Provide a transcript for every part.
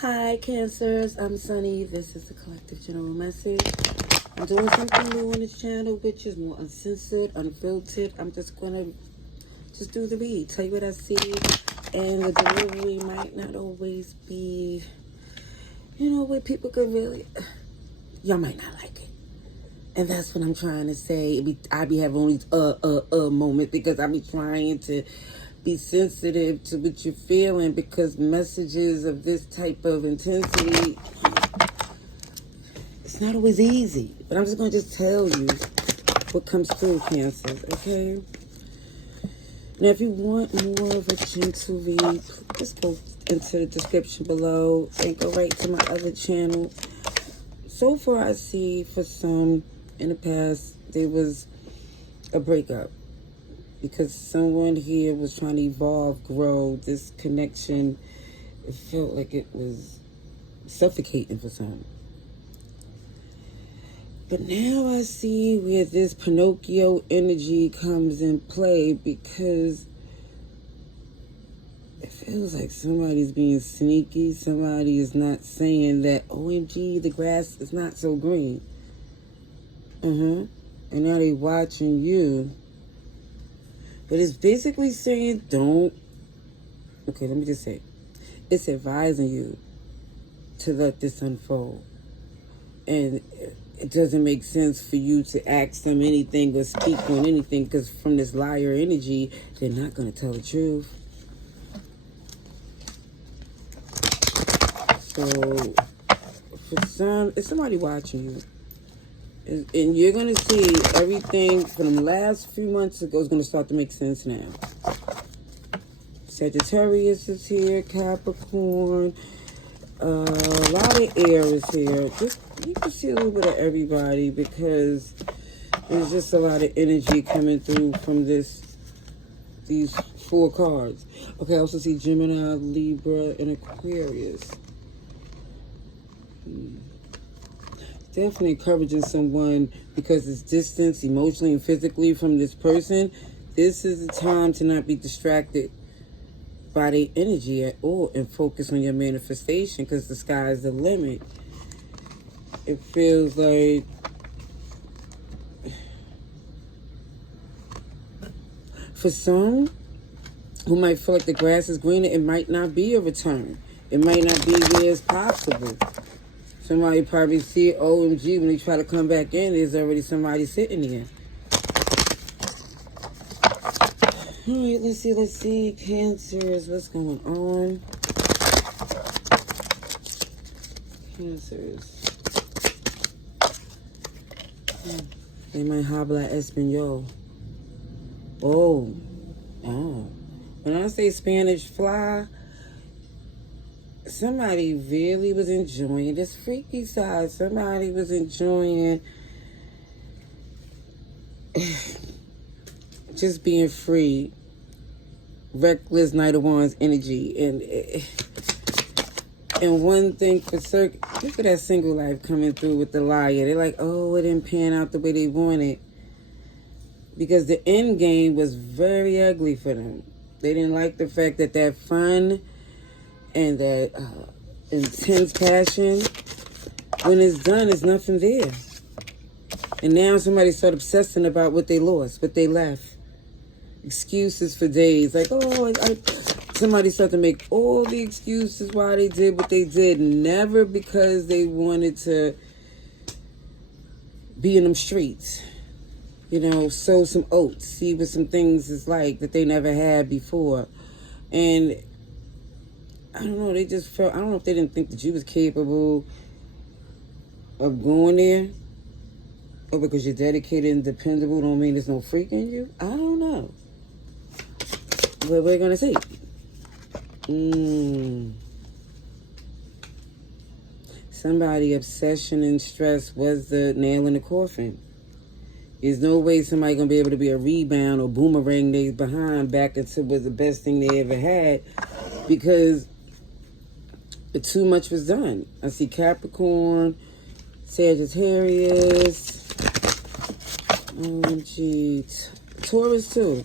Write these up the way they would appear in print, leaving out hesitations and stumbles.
Hi, Cancers. I'm Sunny. This is the Collective General Message. I'm doing something new on this channel, which is more uncensored, unfiltered. I'm just going to do the read, tell you what I see, and the delivery might not always be, where people could really, y'all might not like it. And that's what I'm trying to say. I be having only moment because I be trying to be sensitive to what you're feeling, because messages of this type of intensity, it's not always easy. But I'm just going to tell you what comes through, Cancers, okay? Now, if you want more of a gentle read, just go into the description below and go right to my other channel. So far, I see for some in the past, there was a breakup, because someone here was trying to evolve, grow. This connection, it felt like it was suffocating for some. But now I see where this Pinocchio energy comes in play, because it feels like somebody's being sneaky. Somebody is not saying that, OMG, the grass is not so green. And now they watching you. But it's basically saying don't. Okay, let me just say. It's advising you to let this unfold. And it doesn't make sense for you to ask them anything or speak on anything, because from this liar energy, they're not going to tell the truth. So, for some, it's somebody watching you. And you're going to see everything from the last few months ago is going to start to make sense now. Sagittarius is here, Capricorn, a lot of air is here. Just, you can see a little bit of everybody, because there's just a lot of energy coming through from these 4 cards. Okay, I also see Gemini, Libra, and Aquarius. Definitely encouraging someone, because it's distance emotionally and physically from this person. This is the time to not be distracted by their energy at all and focus on your manifestation, because the sky is the limit. It feels like for some who might feel like the grass is greener, it might not be a return. It might not be where it's possible. Somebody probably see OMG when they try to come back in, there's already somebody sitting there. All right, let's see. Cancers, what's going on? Cancers. They might habla español. Oh. When I say Spanish fly, somebody really was enjoying this freaky side. Somebody was enjoying just being free. Reckless Knight of Wands energy. And one thing for certain, look at that single life coming through with the liar. They're like, oh, it didn't pan out the way they wanted. Because the end game was very ugly for them. They didn't like the fact that fun and that intense passion, when it's done, there's nothing there. And now somebody started obsessing about what they lost, what they left. Excuses for days. Like, somebody started to make all the excuses why they did what they did. Never because they wanted to be in them streets. Sow some oats. See what some things is like that they never had before. And I don't know, they just felt, I don't know if they didn't think that you was capable of going there, or because you're dedicated and dependable don't mean there's no freak in you. I don't know. But we're going to see. Somebody obsession and stress was the nail in the coffin. There's no way somebody going to be able to be a rebound or boomerang they behind back into was the best thing they ever had, because too much was done. I see Capricorn, Sagittarius, Taurus too.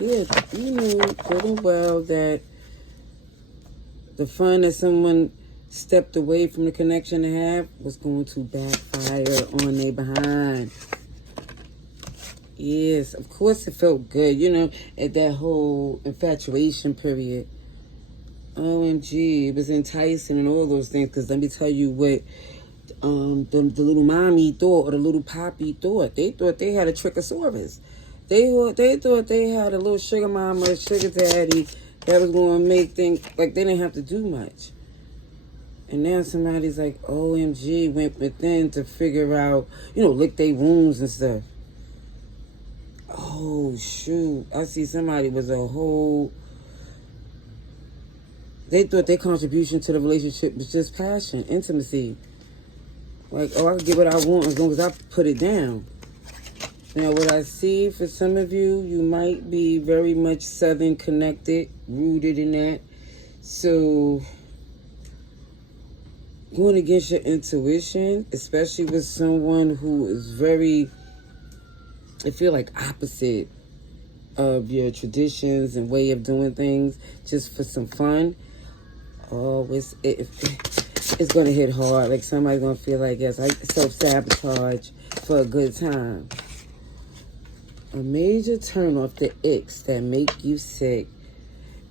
Yeah, you knew good and well that the fun that someone stepped away from the connection to have was going to backfire on their behind. Yes, of course it felt good, at that whole infatuation period. OMG, it was enticing and all those things. Because let me tell you what the little mommy thought, or the little poppy thought. They thought they had a Trickosaurus. They thought they had a little sugar mama, a sugar daddy that was going to make things like they didn't have to do much. And now somebody's like, OMG, went within to figure out, lick their wounds and stuff. Oh, shoot. I see somebody was a whole... They thought their contribution to the relationship was just passion, intimacy. Like, I can get what I want as long as I put it down. Now, what I see for some of you, you might be very much Southern connected, rooted in that. So, going against your intuition, especially with someone who is very, I feel like, opposite of your traditions and way of doing things, just for some fun. Oh, it's going to hit hard. Like, somebody's going to feel like, yes, I self-sabotage for a good time. A major turn-off, the icks that make you sick,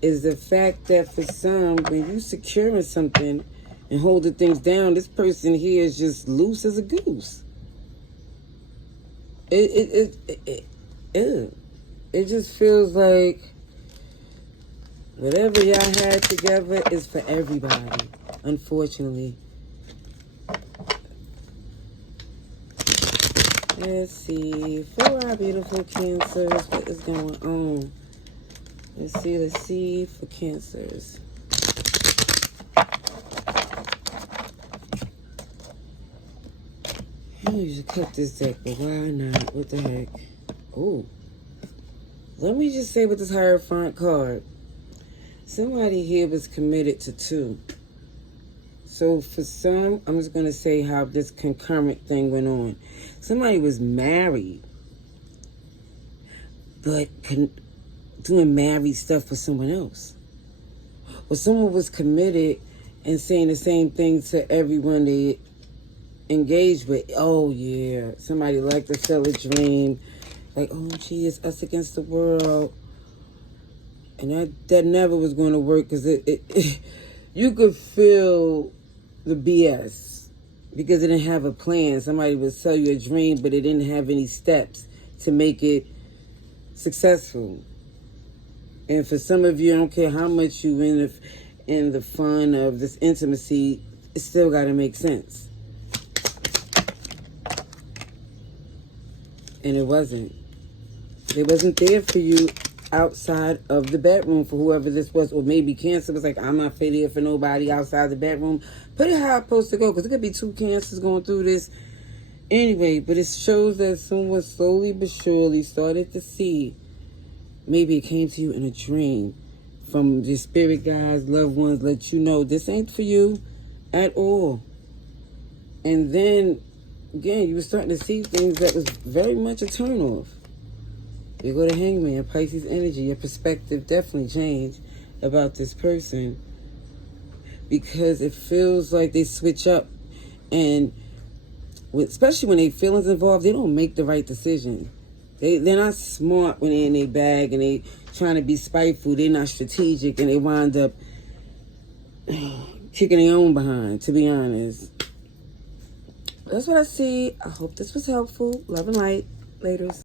is the fact that for some, when you securing something and holding things down, this person here is just loose as a goose. It just feels like whatever y'all had together is for everybody, unfortunately. Let's see, for our beautiful Cancers, what is going on? Let's see for Cancers. I usually cut this deck, but why not? What the heck? Oh, let me just say with this Hierophant card, somebody here was committed to two. So for some, I'm just going to say how this concurrent thing went on. Somebody was married, but doing married stuff for someone else. Or someone was committed and saying the same thing to everyone they engaged with. Oh, yeah. Somebody liked to sell a dream. Like, oh, gee, it's us against the world. And that never was going to work because you could feel the BS because it didn't have a plan. Somebody would sell you a dream, but it didn't have any steps to make it successful. And for some of you, I don't care how much you in the fun of this intimacy, it still got to make sense. And it wasn't. It wasn't there for you outside of the bedroom for whoever this was. Or maybe Cancer was like, I'm not there for nobody outside the bedroom. Put it how it's supposed to go, because it could be two Cancers going through this. Anyway, but it shows that someone slowly but surely started to see. Maybe it came to you in a dream from the spirit guides, loved ones, let you know this ain't for you at all. And then, again, you were starting to see things that was very much a turnoff. You go to Hangman, Pisces energy, your perspective definitely changed about this person because it feels like they switch up, and especially when they feelings involved, they don't make the right decision. They're not smart when they're in their bag and they trying to be spiteful. They're not strategic and they wind up kicking their own behind, to be honest. That's what I see. I hope this was helpful. Love and light. Laters.